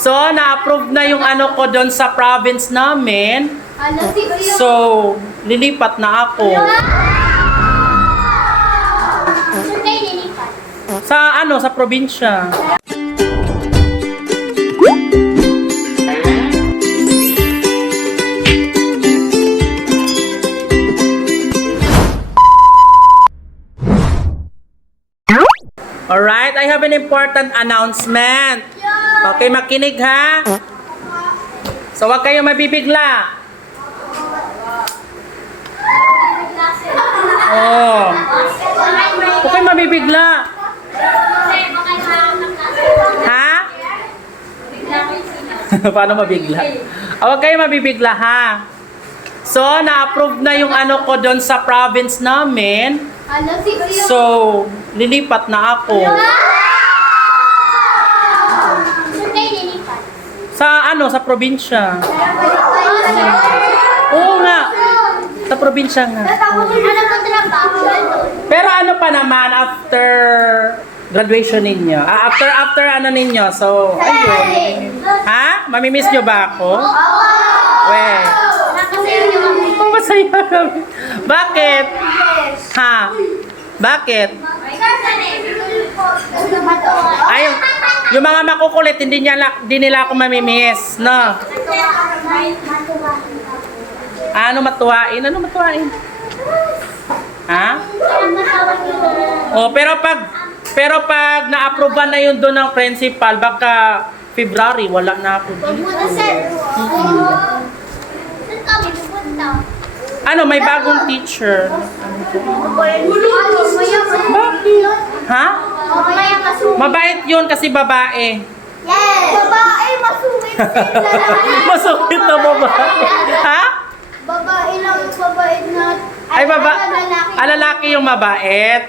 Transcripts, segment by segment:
So, na-approve na yung ano ko doon sa province namin. So, lilipat na ako. Sa ano, sa probinsya. Alright, I have an important announcement. Okay, makinig ha. So, huwag kayong mabibigla. Oh. Huwag kayong mabibigla. Ha? Paano mabigla? Huwag kayong mabibigla ha. So, na-approve na yung ano ko doon sa province namin. So, lilipat na ako. Sa ano, sa probinsya. Oo nga. Sa probinsya nga. Pero ano pa naman after graduation ninyo? After ano ninyo? So, ayun. Ha? Mamimiss nyo ba ako? Well. Masaya kami. Bakit? Ha? Bakit? Ay, yung mga makukulit, hindi nila ako mamimiss, no? Ano matuwain? Ano matuwain? Ha? Oh, pero pag na-approvean na yun doon ng principal, baka February, wala na ako dito. Ano, may bagong teacher. Bakit? Ha? Mabait yun kasi babae. Yes! Babae, masungit sila. Masungit na babae. Ha? Babae lang yung mabait na... Ay, lalaki yung mabait.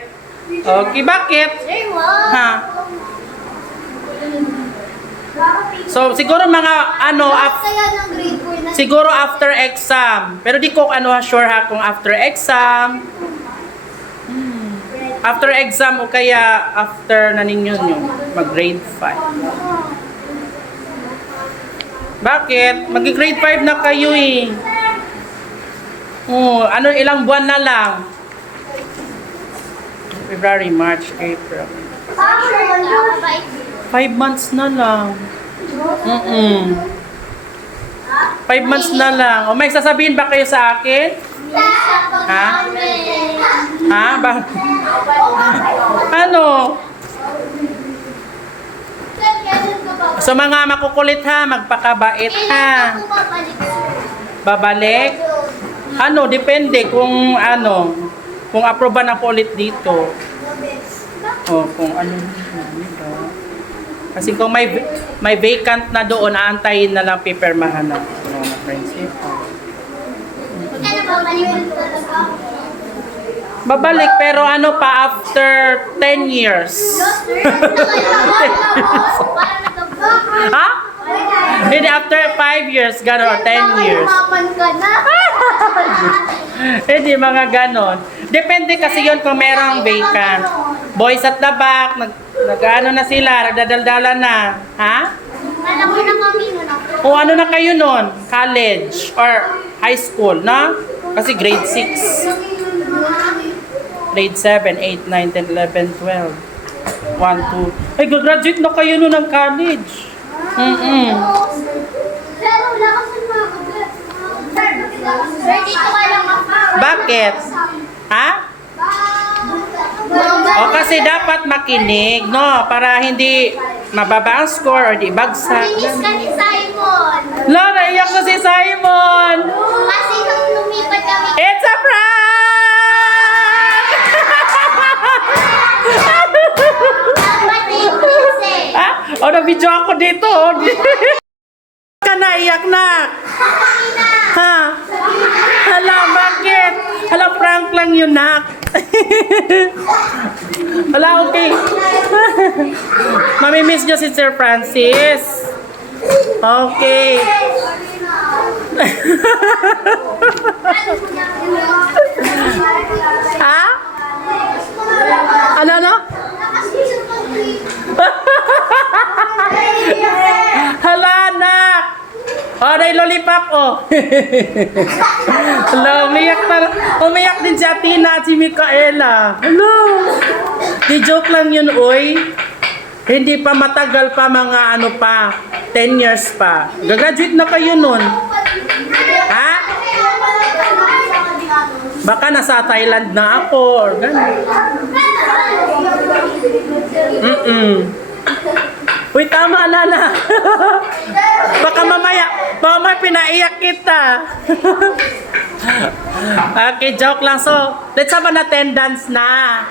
Okay, bakit? Ha? So, siguro mga ano, Saya ng grade 4 na... siguro after exam. Pero di ko ano sure ha kung after exam. After exam o kaya after na ninyo nyo, mag-grade 5. Bakit? Mag-grade 5 na kayo eh. Oh, ano ilang buwan na lang? February, March, April. 5 months na lang. 5 months na lang. O may sasabihin ba kayo sa akin? Ha? Ha? Ano? So mga makukulit ha, magpakabait ha. Babalik? Ano, depende kung ano, kung aproban ako ulit dito. O kung ano dito. Kasi kung may vacant na doon, aantayin na lang pipirmahan na principal. Babalik pero ano pa after 10 years. Ha? Hindi after 5 years, gano'n, 10 years. Hindi, mga gano'n. Depende kasi yun kung merong vacant. Boys at the back, nag-ano na sila, nagdadaldala na. Ha? O ano na kayo nun? College or high school, na? Kasi grade 6. Grade 7, 8, 9, 10, 11, 12. 1, 2. Ay, graduate na kayo nun ng college. Bakit? Ha? O kasi dapat makinig, no? Para hindi mababa ang score or di bagsak. Inis ka ni Simon. Lola, iyak na si Simon! Kasi nung lumipat kami... It's a prank! Dapat inis eh. Ha? O, na-video ako dito. Ka na, iyak na. Ha? Hala, bakit? Hala, prank lang yun, nak. Hala, okay. Mamimiss nyo si Sir Francis. Okay. Ha? Ano, ano? Hala, Oh, dahil lollipop, oh. Hello, umiyak din si Athena at si Micaela. Hello. Di joke lang yun, oy. Hindi pa matagal pa, mga ano pa, 10 years pa. Gagraduate na kayo nun. Ha? Baka nasa Thailand na ako, or gano'n. Uy, tama na. Baka mamaya pinaiyak kita. Okay, joke lang. So, let's have an attendance na.